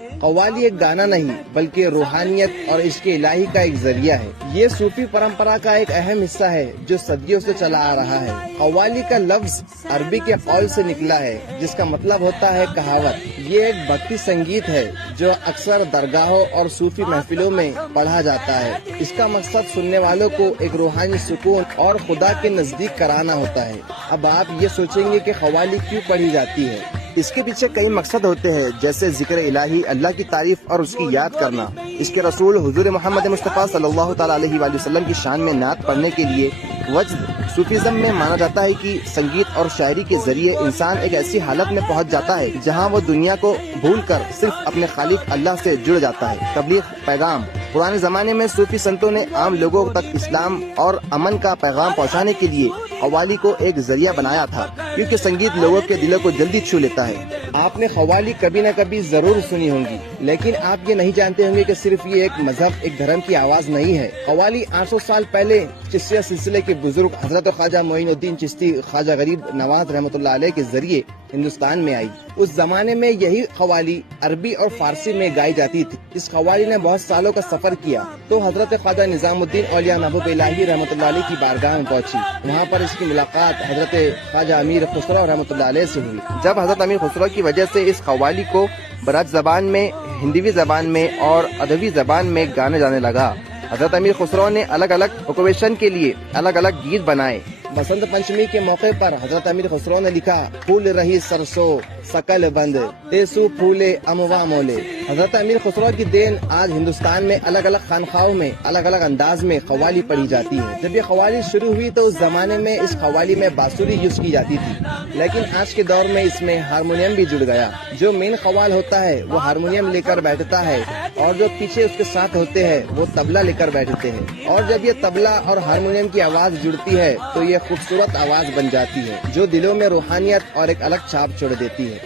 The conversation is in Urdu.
قوالی ایک گانا نہیں بلکہ روحانیت اور عشق الہی کا ایک ذریعہ ہے۔ یہ صوفی پرمپرا کا ایک اہم حصہ ہے جو صدیوں سے چلا آ رہا ہے۔ قوالی کا لفظ عربی کے قول سے نکلا ہے جس کا مطلب ہوتا ہے کہاوت۔ یہ ایک بھکتی سنگیت ہے جو اکثر درگاہوں اور صوفی محفلوں میں پڑھا جاتا ہے۔ اس کا مقصد سننے والوں کو ایک روحانی سکون اور خدا کے نزدیک کرانا ہوتا ہے۔ اب آپ یہ سوچیں گے کہ قوالی کیوں پڑھی جاتی ہے؟ اس کے پیچھے کئی مقصد ہوتے ہیں، جیسے ذکر الہی، اللہ کی تعریف اور اس کی یاد کرنا۔ اس کے رسول حضور محمد مصطفیٰ صلی اللہ تعالیٰ علیہ وآلہ وسلم کی شان میں نعت پڑھنے کے لیے وجد۔ صوفیزم میں مانا جاتا ہے کہ سنگیت اور شاعری کے ذریعے انسان ایک ایسی حالت میں پہنچ جاتا ہے جہاں وہ دنیا کو بھول کر صرف اپنے خالق اللہ سے جڑ جاتا ہے۔ تبلیغ پیغام۔ پرانے زمانے میں صوفی سنتوں نے عام لوگوں تک اسلام اور امن کا پیغام پہنچانے کے لیے قوالی کو ایک ذریعہ بنایا تھا، کیونکہ سنگیت لوگوں کے دلوں کو جلدی چھو لیتا ہے۔ آپ نے قوالی کبھی نہ کبھی ضرور سنی ہوں گی، لیکن آپ یہ نہیں جانتے ہوں گے کہ صرف یہ ایک مذہب، ایک دھرم کی آواز نہیں ہے۔ قوالی 800 سال پہلے چشتیہ سلسلے کے بزرگ حضرت خواجہ معین الدین چشتی خواجہ غریب نواز رحمۃ اللہ علیہ کے ذریعے ہندوستان میں آئی۔ اس زمانے میں یہی قوالی عربی اور فارسی میں گائی جاتی تھی۔ اس قوالی نے بہت سالوں کا سفر کیا تو حضرت خواجہ نظام الدین اولیاء محبوب الہی رحمۃ اللہ علیہ کی بارگاہ میں پہنچی۔ وہاں پر اس کی ملاقات حضرت خواجہ امیر خسرو رحمۃ اللہ علیہ سے ہوئی۔ جب حضرت امیر خسرو کی وجہ سے اس قوالی کو برج زبان میں، ہندوی زبان میں اور ادبی زبان میں گانے جانے لگا۔ حضرت امیر خسرو نے الگ الگ اوکیشن کے لیے الگ الگ گیت بنائے۔ بسنت پنچمی کے موقع پر حضرت امیر خسرو نے لکھا، پھول رہی سرسو سکل بند تیسو پھولے اموا مولے۔ حضرت امیر خسرو کی دین آج ہندوستان میں الگ الگ خانقاہوں میں الگ الگ انداز میں قوالی پڑھی جاتی ہے۔ جب یہ قوالی شروع ہوئی تو اس زمانے میں اس قوالی میں بانسری یوز کی جاتی تھی، لیکن آج کے دور میں اس میں ہارمونیم بھی جڑ گیا۔ جو مین قوال ہوتا ہے وہ ہارمونیم لے کر بیٹھتا ہے اور جو پیچھے اس کے ساتھ ہوتے ہیں وہ طبلہ لے کر بیٹھتے ہیں، اور جب یہ طبلہ اور ہارمونیم کی آواز جڑتی ہے تو یہ خوبصورت آواز بن جاتی ہے جو دلوں میں روحانیت اور ایک الگ چھاپ چھوڑ دیتی ہے۔